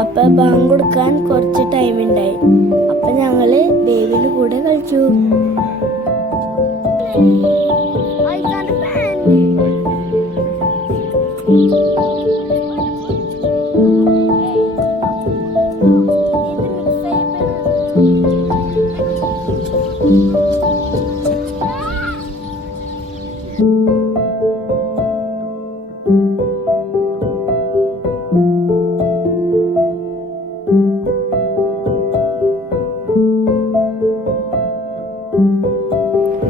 അപ്പൊ ബാങ്ക് കൊടുക്കാൻ കുറച്ച് ടൈം ഉണ്ടായി. അപ്പൊ ഞങ്ങള് ബേബിയുടെ കൂടെ കളിച്ചു.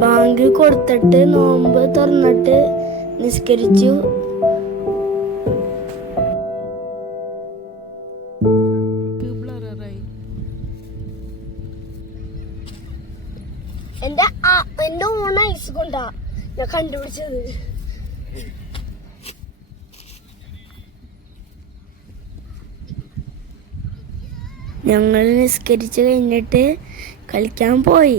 ബാങ്ക് കൊടുത്തിട്ട് നോമ്പ് തുറന്നിട്ട് നിസ്കരിച്ചു. എന്റെ ഓൺ ഐസ് കൊണ്ടാ ഞാൻ കണ്ടുപിടിച്ചത്. ഞങ്ങൾ നിസ്കരിച്ച് കഴിഞ്ഞിട്ട് കളിക്കാൻ പോയി.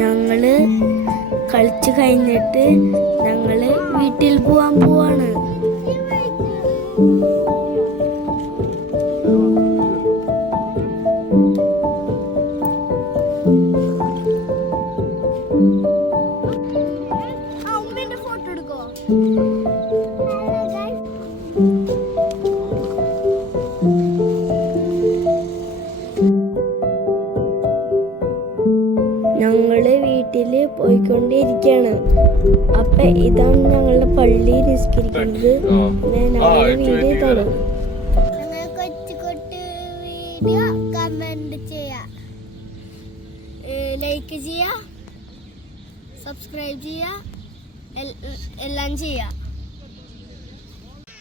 ഞങ്ങള് കളിച്ചു കഴിഞ്ഞിട്ട് ഞങ്ങള് വീട്ടിൽ പോവാൻ പോവാണ്. ഫോട്ടോ എടുക്കോ? ഞങ്ങള് വീട്ടില് പോയിക്കൊണ്ടിരിക്കുകയാണ്. അപ്പൊ ഇതാണ് ഞങ്ങളുടെ പള്ളി നിസ്കരിക്കുന്നത്. ഞങ്ങളുടെ വീഡിയോ ഇതാണ്. വീഡിയോ കമന്റ് ചെയ്യാ, ലൈക്ക് ചെയ്യാ, സബ്സ്ക്രൈബ് ചെയ്യാ, എല്ലാം ചെയ്യാ.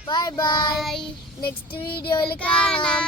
Bye bye. നെക്സ്റ്റ് വീഡിയോയിൽ കാണാം.